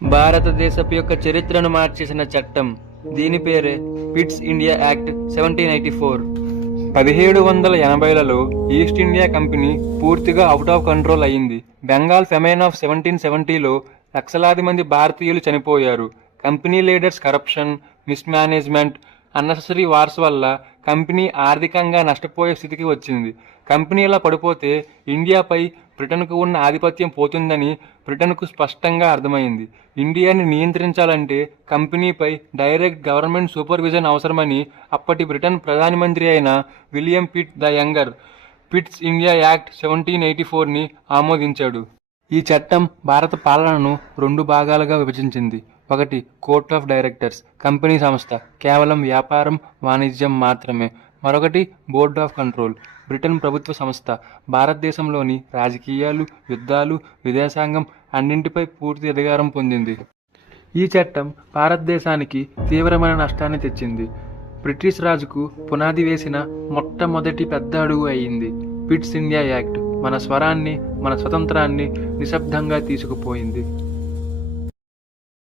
భారతదేశపు యొక్క చరిత్రను మార్చేసిన చట్టం. దీని పేరే పిట్స్ ఇండియా యాక్ట్ 1784. 1780లలో ఈస్ట్ ఇండియా కంపెనీ పూర్తిగా అవుట్ ఆఫ్ కంట్రోల్ అయింది. బెంగాల్ ఫెమైన్ ఆఫ్ 1770లో లక్షలాది మంది భారతీయులు చనిపోయారు. Company leaders corruption, mismanagement, unnecessary wars వల్ల కంపెనీ ఆర్థికంగా నష్టపోయే స్థితికి వచ్చింది. కంపెనీ ఇలా పడిపోతే ఇండియాపై బ్రిటన్కు ఉన్న ఆధిపత్యం పోతుందని బ్రిటన్కు స్పష్టంగా అర్థమైంది. ఇండియాని నియంత్రించాలంటే కంపెనీపై డైరెక్ట్ గవర్నమెంట్ సూపర్విజన్ అవసరమని అప్పటి బ్రిటన్ ప్రధానమంత్రి అయిన William Pitt the younger Pitt's India Act 1784ని ఆమోదించాడు. ఈ చట్టం భారత పాలనను 2 భాగాలుగా విభజించింది. ఒకటి కోర్ట్ ఆఫ్ డైరెక్టర్స్, కంపెనీ సంస్థ, కేవలం వ్యాపారం, వాణిజ్యం మాత్రమే. మరొకటి బోర్డ్ ఆఫ్ కంట్రోల్, బ్రిటన్ ప్రభుత్వ సంస్థ, భారతదేశంలోని రాజకీయాలు, యుద్ధాలు, విదేశాంగం అన్నింటిపై పూర్తి అధికారం పొందింది. ఈ చట్టం భారతదేశానికి తీవ్రమైన నష్టాన్ని తెచ్చింది. బ్రిటిష్ రాజుకు పునాది వేసిన మొట్టమొదటి పెద్ద అడుగు అయింది. పిట్స్ ఇండియా యాక్ట్ మన స్వరాన్ని, మన స్వతంత్రాన్ని నిశ్శబ్దంగా తీసుకుపోయింది.